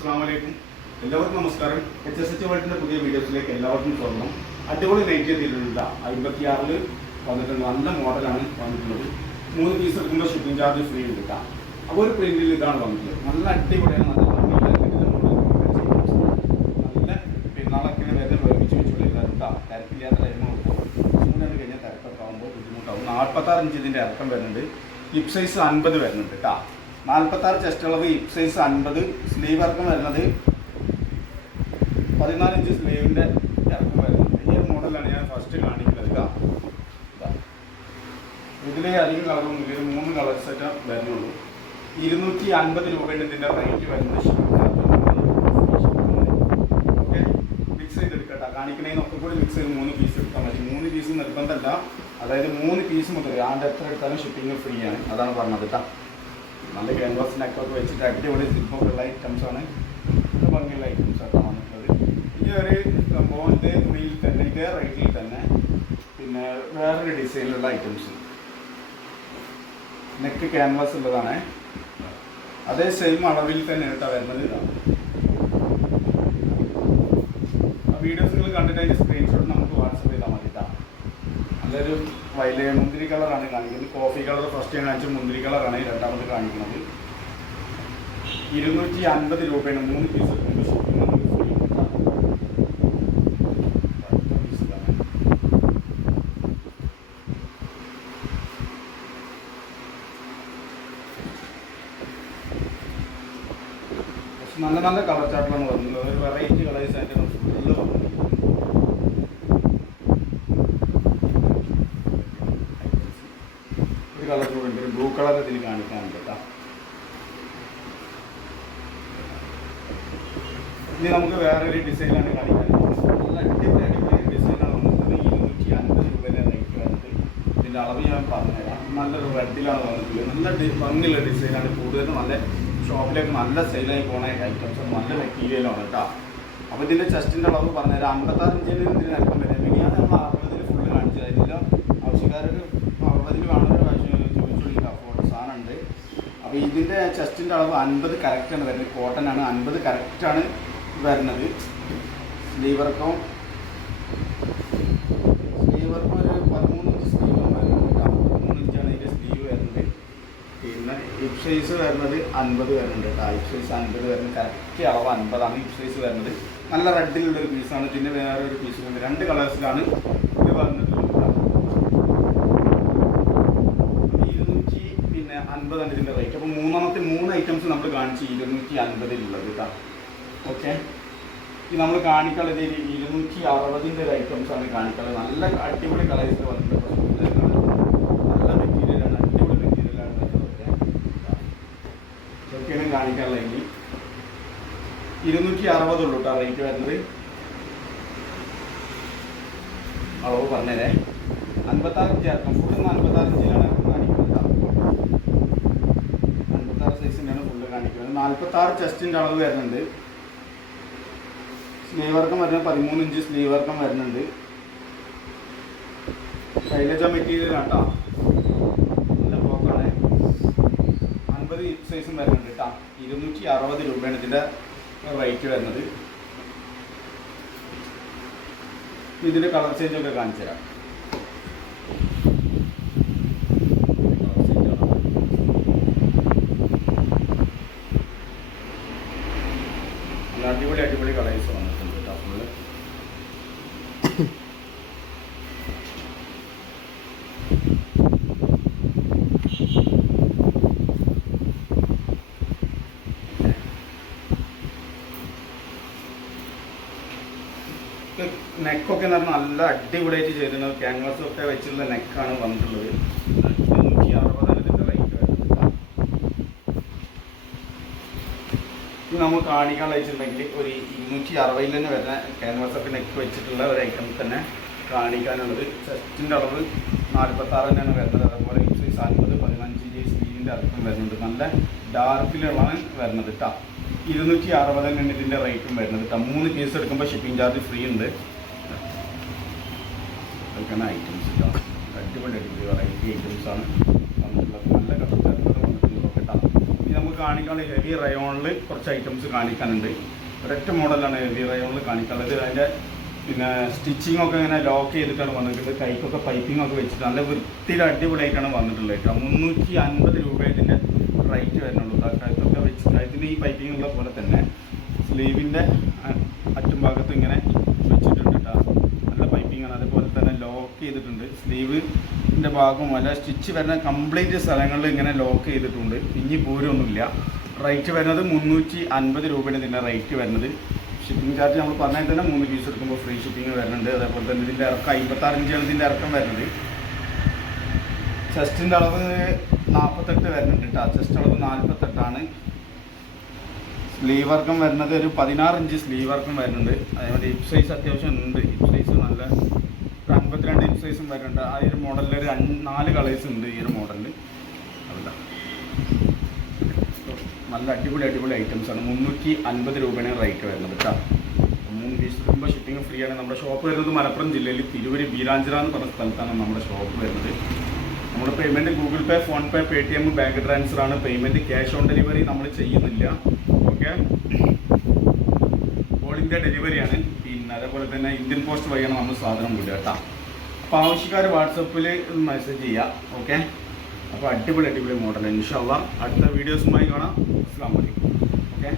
അസ്സാം വലൈക്കും എല്ലാവർക്കും നമസ്കാരം. എച്ച് എസ് എച്ച് വേൾഡിന്റെ പുതിയ വീഡിയോസിലേക്ക് എല്ലാവർക്കും സ്വാഗതം. അടിപൊളി നൈറ്റ് അമ്പത്തി അമ്പത്തിയാറിൽ വന്നിട്ടുള്ള നല്ല മോഡലാണ് വന്നിട്ടുള്ളത്. മൂന്ന് പീസ് എടുക്കുമ്പോൾ ഷിപ്പിംഗ് ചാർജ് ഫ്രീ കേട്ടോ അപ്പോൾ ഒരു പ്രിന്റിൽ ഇതാണ് വന്നിട്ടുള്ളത്. നല്ല അടിപൊളിയാണ്. നല്ല നല്ല പെരുന്നാളൊക്കെ വരുന്ന വേർപ്പിച്ച് വെച്ചുകൊണ്ടിരിക്കുന്നത് കേട്ടോ തിരക്കില്ലാത്ത ടൈം കഴിഞ്ഞാൽ തിരക്കൊക്കെ ആകുമ്പോൾ ബുദ്ധിമുട്ടാവും. നാൽപ്പത്താറ് ഇഞ്ച് ഇതിന്റെ ഇറക്കം വരുന്നുണ്ട്. ഹിപ് സൈസ് അൻപത് വരുന്നുണ്ട് കേട്ടോ നാൽപ്പത്താറ് ചെസ്റ്റ് അളവ് ഹിപ്പ് സൈസ് അൻപത് സ്ലീവ് ഇറക്കം വരുന്നത് പതിനാല് ഇഞ്ച് സ്ലീവിന്റെ ഇറക്കം വരുന്നത്. ഈ ഒരു മോഡലാണ് ഞാൻ ഫസ്റ്റ് കാണിക്കുന്നത് ഇതിൽ അധികം കളറൊന്നും ഇതിൽ മൂന്ന് കളർ സെറ്റ് വരുന്നുള്ളൂ. ഇരുന്നൂറ്റി അൻപത് രൂപയുടെ ഇതിന്റെ റേറ്റ് വരുന്നത്. Okay mix ചെയ്തെടുക്കട്ടെ. കാണിക്കണേനൊക്കെ കൂടി മിക്സ് ചെയ്ത് മൂന്ന് പീസ് എടുക്കാൻ പറ്റും മൂന്ന് പീസ് നിർബന്ധമല്ല അതായത് മൂന്ന് പീസ് മുതൽ ആണ്ട് എത്ര എടുത്താലും ഷിപ്പിംഗ് ഫ്രീ ആണ്. അതാണ് പറഞ്ഞത് കേട്ടോ നല്ല ക്യാൻവാസിനൊക്കെ വെച്ചിട്ട് അടിപൊളി സിപ്പൊക്കെ ഉള്ള ഐറ്റംസ് ആണ്. നല്ല ഭംഗിയുള്ള ഐറ്റംസ് ആയിട്ടാണ് വന്നിട്ടുള്ളത് ഈ ഒരു സംഭവം ഇതേ തുണിയിൽ തന്നെ ഇതേ റേറ്റിൽ തന്നെ പിന്നെ വേറൊരു ഡിസൈനിലുള്ള ഐറ്റംസ് നെക്ക് ക്യാൻവാസ് ഉള്ളതാണ്. അതേ സെയിം അളവിൽ തന്നെ കേട്ടോ വരുന്നത്. ഇതാണ് ആ വീഡിയോസ് നിങ്ങൾ കണ്ടിട്ട് അതിന്റെ സ്ക്രീൻഷോട്ട് നമുക്ക് വാട്സപ്പ് ചെയ്താൽ മതി കേട്ടോ. നല്ലൊരു വയല മുന്തിരി കളറാണ് കാണിക്കുന്നത്. കോഫി കളർ ഫസ്റ്റ് ഞാൻ കാണിച്ച മുന്തിരി കളറാണ്. രണ്ടാമത് കാണിക്കുന്നത്. ഇരുന്നൂറ്റി അൻപത് രൂപയാണ്. മൂന്ന് പീസ് നല്ല നല്ല കളർ ചാർട്ടിലാണ് വരുന്നത് ഒരു വെറൈറ്റി കളേഴ്സ് ആയിട്ട് ഫുള്ള് വന്നിട്ടുണ്ട് കളർ ഉണ്ട് ബ്ലൂ കളർ ഇതിൽ കാണിക്കാനുണ്ട് കേട്ടോ. ഇനി നമുക്ക് വേറൊരു ഡിസൈനാണ് കാണിക്കാനുള്ളത്. നല്ല അടിപൊളി അടിപൊളി ഡിസൈനാണ് വന്നിട്ടുള്ളത്. ഇരുന്നൂറ്റി അൻപത് രൂപയുടെ റേറ്റ് അളവ് ഞാൻ പറഞ്ഞുതരാം. നല്ലൊരു റെഡിലാണ് വന്നിട്ടുള്ളത്. നല്ല ഭംഗിയുള്ള ഡിസൈനാണ്. കൂടുതലും നല്ല ഷോപ്പിലേക്ക് നല്ല സെയിലായി പോണ ഐറ്റംസ് നല്ല മെറ്റീരിയലാണ് കേട്ടോ. അപ്പോൾ ഇതിന്റെ ചെസ്റ്റിന്റെ അളവ് പറഞ്ഞുതരാം. അമ്പത്താറ് ഇഞ്ചിന് ഇതിന് ഇറക്കം വരുന്നത് ഞാൻ നമ്മൾ അറുപതിൽ ഫുള്ള് കാണിച്ചത് ഇതിൽ ആവശ്യക്കാർക്ക് അറുപതിൽ വേണം അപ്പോൾ ഇതിന്റെ ചെസ്റ്റിന്റെ അളവ് അൻപത് കറക്റ്റാണ് വരുന്നത്. കോട്ടൺ ആണ് അൻപത് കറക്റ്റാണ് വരുന്നത്. സ്ലീവർക്കും സ്ലീവർക്കും ഒരു പതിമൂന്ന് ഇഞ്ച് സ്ലീവ് വരുന്നുണ്ട് പതിമൂന്ന് ഇഞ്ചാണ് ഇതിന്റെ സ്ലീവ് വരുന്നത്. പിന്നെ ഹിപ് സൈസ് വരുന്നത് അൻപത് വരുന്നുണ്ട് കേട്ടോ. ഹിപ് സൈസ് അൻപത് വരുന്നത്. കറക്റ്റ് അളവ് അൻപതാണ് ഹിപ് സൈസ് വരുന്നത്. നല്ല റെഡിലുള്ള ഒരു പീസാണ് പിന്നെ വേറെ ഒരു പീസ് രണ്ട് കളേഴ്സിലാണ് ഇത് വന്നിട്ടുള്ളത് കേട്ടോ. ഇരുന്നൂറ്റി പിന്നെ അൻപതാണ് ഇതിന്റെ റേറ്റ് അപ്പോൾ മൂന്നാമത്തെ മൂന്ന് ഐറ്റംസ് നമ്മൾ കാണിച്ച്. ഇരുന്നൂറ്റി അൻപതിലുള്ളത് കേട്ടോ ഓക്കെ ഈ നമ്മൾ കാണിക്കാനുള്ളത് ഇരുന്നൂറ്റി അറുപതിന്റെ ഒരു ഐറ്റംസ് ആണ് കാണിക്കാനുള്ളത്. നല്ല അടിപൊളി കളേഴ്സ് വന്നിട്ടുണ്ട് നല്ല മെറ്റീരിയലാണ് അടിപൊളി മെറ്റീരിയലാണ് ഇതൊക്കെ ഇതൊക്കെയാണ് കാണിക്കാനുള്ളത് ഇനി. ഇരുന്നൂറ്റി അറുപതുള്ളൂ കേട്ടോ റേറ്റ് വരുന്നത്. അളവ് പറഞ്ഞതേ അൻപത്താറ് ഇഞ്ച് കൂടുതൽ അൻപത്താറ് ഇഞ്ചിലാണ് കാണിക്കുന്നത് അൻപത്താറ് സൈസിന്റെയാണ് ഫുള്ള് കാണിക്കുന്നത്. നാൽപ്പത്താറ് ചെസ്റ്റിന്റെ അളവ് വരുന്നുണ്ട്. സ്ലീവ് വർക്കം വരുന്നത് പതിമൂന്ന് ഇഞ്ച് സ്ലീവ് വർക്കം വരുന്നുണ്ട്. ശൈലജ മെറ്റീരിയൽ കേട്ടോ നല്ല ബ്ലോക്കാണ് അൻപത് സൈസും വരുന്നുണ്ട് കേട്ടോ ഇരുന്നൂറ്റി അറുപത് രൂപയാണ് ഇതിന്റെ റേറ്റ് വരുന്നത്. ഇതിന്റെ കളർ ചേഞ്ച് ഒക്കെ കാണിച്ചു തരാം നല്ല അടിപൊളി അടിപൊളി കളേഴ്സ് വന്നിട്ടുണ്ട് കേട്ടോ ഫുള്ള് നെക്കൊക്കെ എന്ന് പറഞ്ഞാൽ നല്ല അടിപൊളിയായിട്ട് ചെയ്തിരുന്നത് ക്യാൻവാസ് ഒക്കെ വെച്ചുള്ള നെക്കാണ് വന്നിട്ടുള്ളത്. നമ്മൾ കാണിക്കാൻ വെച്ചിട്ടുണ്ടെങ്കിൽ ഒരു ഇരുന്നൂറ്റി അറുപതിൽ തന്നെ വരുന്ന ക്യാൻവാസ് ഒക്കെ നെക്ക് വെച്ചിട്ടുള്ള ഒരു ഐറ്റം തന്നെ കാണിക്കാനുള്ളത്. ചെസ്റ്റിന്റെ അളവ് നാൽപ്പത്തി ആറ് തന്നെയാണ് വരുന്നത്. അതുപോലെ സൈസ് അൻപത് പതിനഞ്ച് സ്ലീവിന്റെ അർത്ഥം വരുന്നുണ്ട്. നല്ല ഡാർക്കിലുള്ളതാണ് വരുന്നത് കേട്ടോ ഇരുന്നൂറ്റി അറുപത് തന്നെയാണ് ഇതിന്റെ റേറ്റും വരുന്നത്. കേട്ടോ മൂന്ന് പീസ് എടുക്കുമ്പോൾ ഷിപ്പിംഗ് ചാർജ് ഫ്രീ ഉണ്ട്. അതൊക്കെയാണ് ഐറ്റംസ് അടിപൊളി അടിപൊളി വെറൈറ്റി ഐറ്റംസ് ആണ്. നല്ല കസ്റ്റമർ ഇനി നമുക്ക് കാണിക്കാനുള്ള ഹെവി റയോണിൽ കുറച്ച് ഐറ്റംസ് കാണിക്കാനുണ്ട്. ഒരൊറ്റ മോഡലാണ് ഹെവി റയോണിൽ കാണിക്കാനുള്ളത്. അതിന്റെ പിന്നെ സ്റ്റിച്ചിങ് ഒക്കെ ഇങ്ങനെ ലോക്ക് ചെയ്തിട്ടാണ് വന്നിട്ടുള്ളത്. കൈക്കൊക്കെ പൈപ്പിംഗ് ഒക്കെ വെച്ചിട്ട് നല്ല വൃത്തിയിൽ അടിപൊളിയായിട്ടാണ് വന്നിട്ടുള്ളത് കേട്ടോ മുന്നൂറ്റി അൻപത് രൂപ ഇതിന്റെ റേറ്റ് വരുന്നുള്ളൂ കഴുത്തൊക്കെ വെച്ച് കഴുത്തിന്റെ ഈ പൈപ്പിംഗ് ഉള്ള പോലെ തന്നെ സ്ലീവിന്റെ അറ്റും ഭാഗത്തും ഇങ്ങനെ വെച്ചിട്ടുണ്ട് കേട്ടോ നല്ല പൈപ്പിംഗ് ആണ്. അതേപോലെ തന്നെ ലോക്ക് ചെയ്തിട്ടുണ്ട്. സ്ലീവിന്റെ ഭാഗവും അല്ല സ്റ്റിച്ച് വരുന്ന കംപ്ലീറ്റ് സ്ഥലങ്ങളിൽ ഇങ്ങനെ ലോക്ക് ചെയ്തിട്ടുണ്ട്. ഇനി പോരൊന്നുമില്ല റേറ്റ് വരുന്നത് മുന്നൂറ്റി അൻപത് രൂപയുടെ ഇതിന്റെ റേറ്റ് വരുന്നത്. ഷിപ്പിംഗ് ചാർജ് നമ്മൾ പറഞ്ഞാൽ തന്നെ മൂന്ന് പീസ് എടുക്കുമ്പോൾ ഫ്രീ ഷിപ്പിംഗ് വരുന്നുണ്ട്. അതേപോലെ തന്നെ ഇതിന്റെ ഇറക്കം അമ്പത്താറ് ഇഞ്ചാണ് ഇതിന്റെ ഇറക്കം വരുന്നത്. ചെസ്റ്റിന്റെ അളവ് നാൽപ്പത്തെട്ട് വരുന്നുണ്ട് കേട്ടോ ചെസ്റ്റ് അളവ് നാൽപ്പത്തെട്ടാണ്. സ്ലീവ് വർക്കം വരുന്നത് ഒരു പതിനാറ് ഇഞ്ച് സ്ലീവ് വർക്കം വരുന്നുണ്ട്. അതേപോലെ ഹിപ്പ് സൈസ് അത്യാവശ്യം ഉണ്ട്. ഹിപ്പ് സൈസ് നല്ല ഒരു അൻപത്തിരണ്ട് ഹിപ്പ് സൈസും വരുന്നുണ്ട്. ആ ഒരു മോഡലിൽ ഒരു നാല് കളേഴ്സ് ഉണ്ട് ഈ ഒരു മോഡലിൽ അല്ല നല്ല അടിപൊളി അടിപൊളി ഐറ്റംസ് ആണ്. മുന്നൂറ്റി അൻപത് രൂപയാണ് റേറ്റ് വരുന്നത് കേട്ടോ മൂന്ന് പീസ് വരുമ്പോൾ ഷിപ്പിംഗ് ഫ്രീ ആണ് നമ്മുടെ ഷോപ്പ് വരുന്നത് മലപ്പുറം ജില്ലയിൽ തിരുവരി ബീരാഞ്ചിറ എന്ന് പറഞ്ഞ സ്ഥലത്താണ് നമ്മുടെ ഷോപ്പ് വരുന്നത്. നമ്മുടെ payment Google Pay PhonePe Paytm bank transfer ആണ്. പേയ്മെന്റ് ക്യാഷ് ഓൺ ഡെലിവറി നമ്മൾ ചെയ്യുന്നില്ല. ഓക്കെ ഓൾ ഇന്ത്യ ഡെലിവറിയാണ് പിന്നെ അതേപോലെ തന്നെ ഇന്ത്യൻ പോസ്റ്റ് വഴിയാണ് നമ്മൾ സാധനം വിടുക കേട്ടോ. അപ്പോൾ ആവശ്യക്കാർ വാട്സപ്പിൽ മെസ്സേജ് ചെയ്യുക ഓക്കെ അപ്പോൾ അടിപൊളി അടിപൊളി മോഡൽ ഇൻഷാല്ല അടുത്ത വീഡിയോസുമായി കാണാം. അസ്സാം വലൈക്കും ഓക്കെ